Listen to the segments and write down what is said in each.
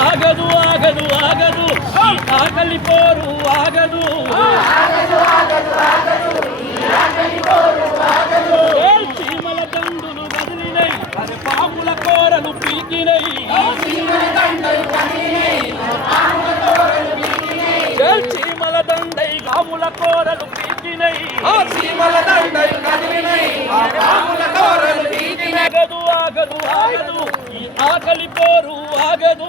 ఆగదు ఆగదు ఆగదు ఈ ఆకలి పోరు ఆగదు చీమల దండులు వదిలినై అది పాముల కోరలు పీకినై చీమల దండై గాముల కోరలు పీకినై ఆగదు ఆగదు ఆగదు ఈ ఆకలి పోరు ఆగదు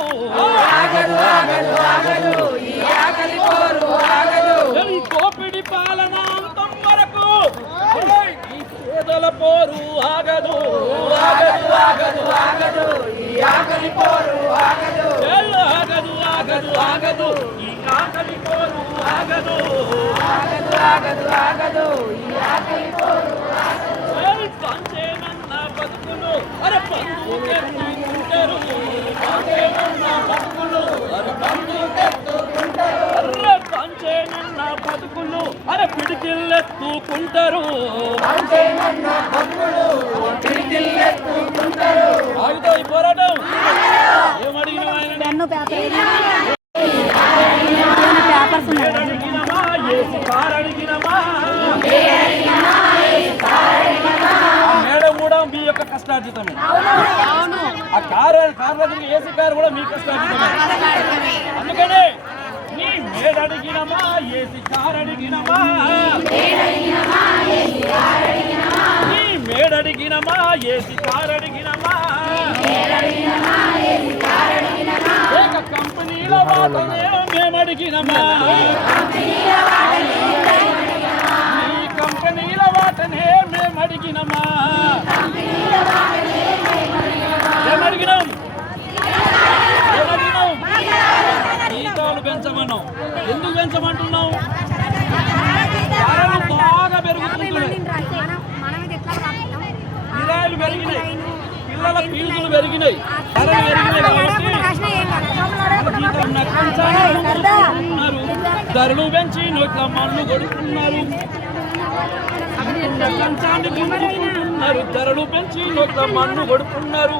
ఈ కోపిడి పాలన అంతం వరకు ఈ పేదల పోరు ఆగదు ఆగదు ఆగదు ఆగదు ఈ ఆకలి పోరు ఆగదు ఆగదు ఆగదు ఆగదు ఈ ఆకలి పోరు ఆగదు ఆగదు ఆగదు ఆగదు ఈ ఆకలి పోరు ఆగదు పంచేనన్న బతుకులు అరే పండుకెత్తుకుంటారు పంచేనన్న బతుకులు అరే పండుకెత్తుకుంటారు పంచేనన్న బతుకులు అరే పిడికిల్లెత్తుకుంటారు పంచేనన్న బతుకులు పిడికిల్లెత్తుకుంటారు ఆగుతో ఈ పోరాటం ఏమడిగిన ఆయన మేడం కూడా మీ యొక్క కష్టార్జితమే ఆ కారు ఏసీ కారు కూడా మీ కష్టార్జితమే అందుకనే నీ మేడడిగినమా ఏసీ కారు అడిగినమా నీ మేడడిగినమా ఏసీ కారు అడిగినమా ఏక కంపెనీల వాటనే మేమడిగినమా నీ కంపెనీల వాటనే మేమడిగినమా ఏమడిగినాం జీతాలు పెంచమన్నాం ఎందుకు పెంచమంటున్నాం ధరలు బాగా పెరుగుతున్నాయి కిరాయిలు పెరిగినాయి పిల్లల ఫీజులు పెరిగినాయి ధరలు పెరిగినాయి కాబట్టి ధరలు పెంచి నోట్ల మన్ను కొడుతున్నారు ధరలు పెంచి నోట్ల మన్ను కొడుతున్నారు